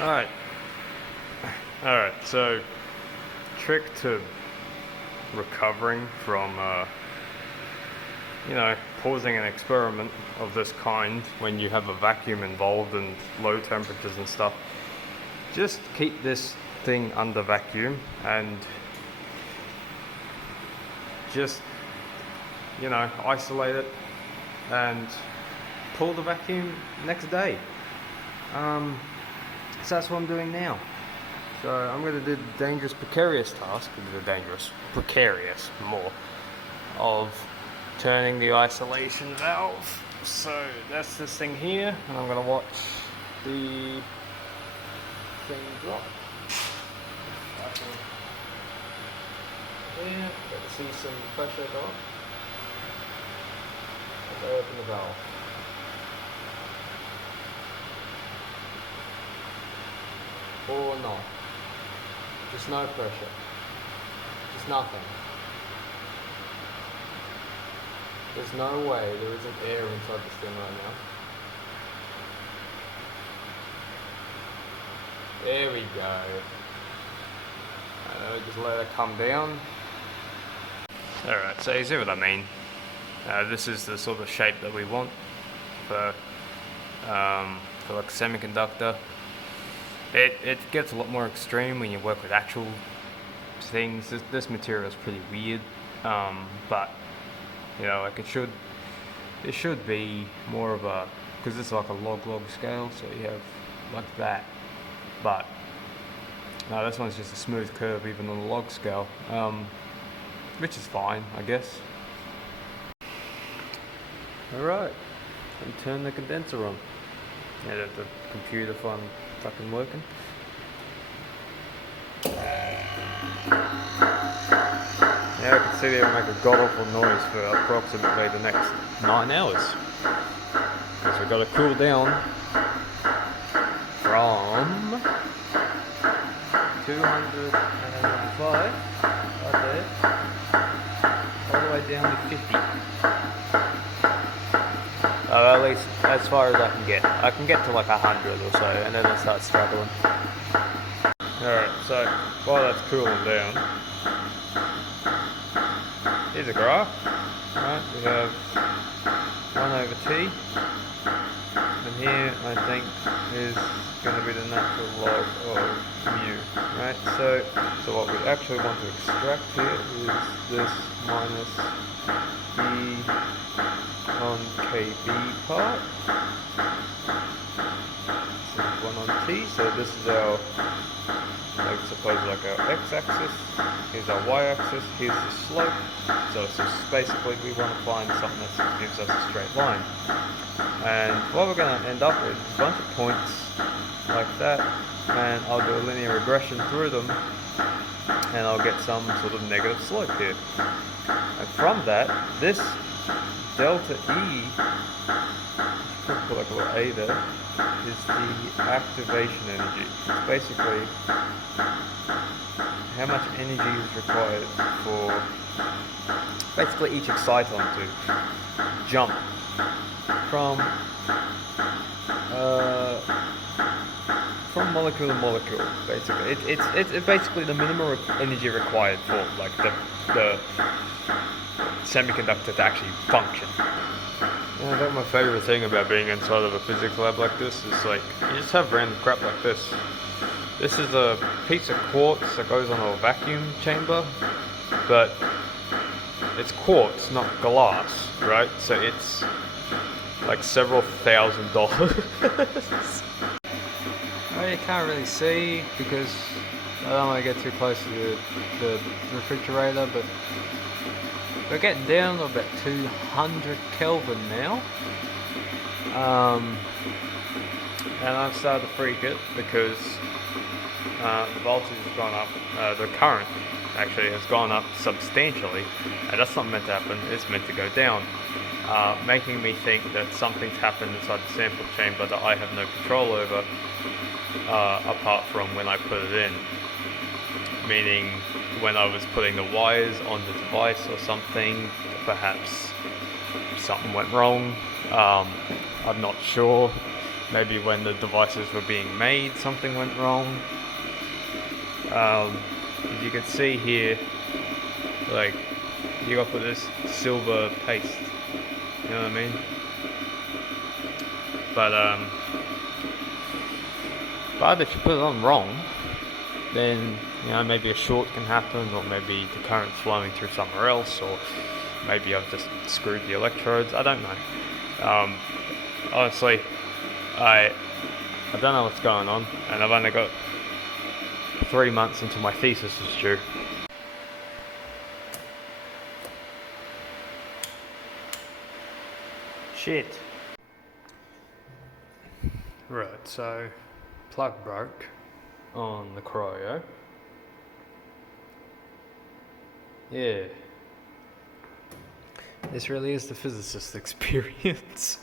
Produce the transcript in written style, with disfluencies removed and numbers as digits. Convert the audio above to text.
Alright. Alright, so trick to recovering from pausing an experiment of this kind when you have a vacuum involved and low temperatures and stuff. Just keep this thing under vacuum and just isolate it and pull the vacuum next day. So that's what I'm doing now. So I'm going to do the dangerous, precarious task, precarious more, of turning the isolation valve. So that's this thing here, and I'm going to watch the thing drop. There, let's see some pressure go up. Let's open the valve. Or not. Just no pressure. Just nothing. There's no way there isn't air inside this thing right now. There we go. Just let it come down. Alright, so you see what I mean. This is the sort of shape that we want for like a semiconductor. It gets a lot more extreme when you work with actual things. This material is pretty weird, but like it should be more of a, because it's like a log scale, so you have like that. But no, this one's just a smooth curve even on the log scale, which is fine, I guess. Alright, and turn the condenser on. Yeah, the computer finally fucking working. Yeah, I can see they'll make a god-awful noise for approximately the next 9 hours. Because we've got to cool down from 205 right there, all the way down to 50. At least as far as I can get. I can get to like 100 or so, and then I start struggling. Alright, so while that's cooling down, here's a graph. Right, we have 1 over t, and here I think is going to be the natural log of mu. Right, so what we actually want to extract here is this minus b on kb part. This is 1 on t, so this is our, suppose like our x-axis, here's our y-axis, here's the slope. So it's just basically we want to find something that gives us a straight line. And what we're going to end up with is a bunch of points like that, and I'll do a linear regression through them, and I'll get some sort of negative slope here. And from that, this delta E, put like a little A there, is the activation energy. It's basically how much energy is required for basically each exciton to jump from molecule to molecule. Basically, it's basically the minimum energy required for like the semiconductor to actually function. And I think my favorite thing about being inside of a physics lab like this is like you just have random crap like this. This is a piece of quartz that goes on a vacuum chamber, but it's quartz, not glass, right? So it's like several $1,000s. Well, you can't really see because I don't want to get too close to the refrigerator, but we're getting down to about 200 Kelvin now. And I've started to freak it because the voltage has gone up, the current actually has gone up substantially, and that's not meant to happen, it's meant to go down, making me think that something's happened inside the sample chamber that I have no control over, apart from when I put it in, meaning when I was putting the wires on the device or something, perhaps something went wrong. I'm not sure, maybe when the devices were being made, something went wrong. As you can see here, like, you got this silver paste, you know what I mean? But if you put it on wrong, then, you know, maybe a short can happen, or maybe the current's flowing through somewhere else, or maybe I've just screwed the electrodes. I don't know. Honestly, I don't know what's going on, and I've only got 3 months until my thesis is due. Shit. Right, so plug broke on the cryo. Yeah. This really is the physicist experience.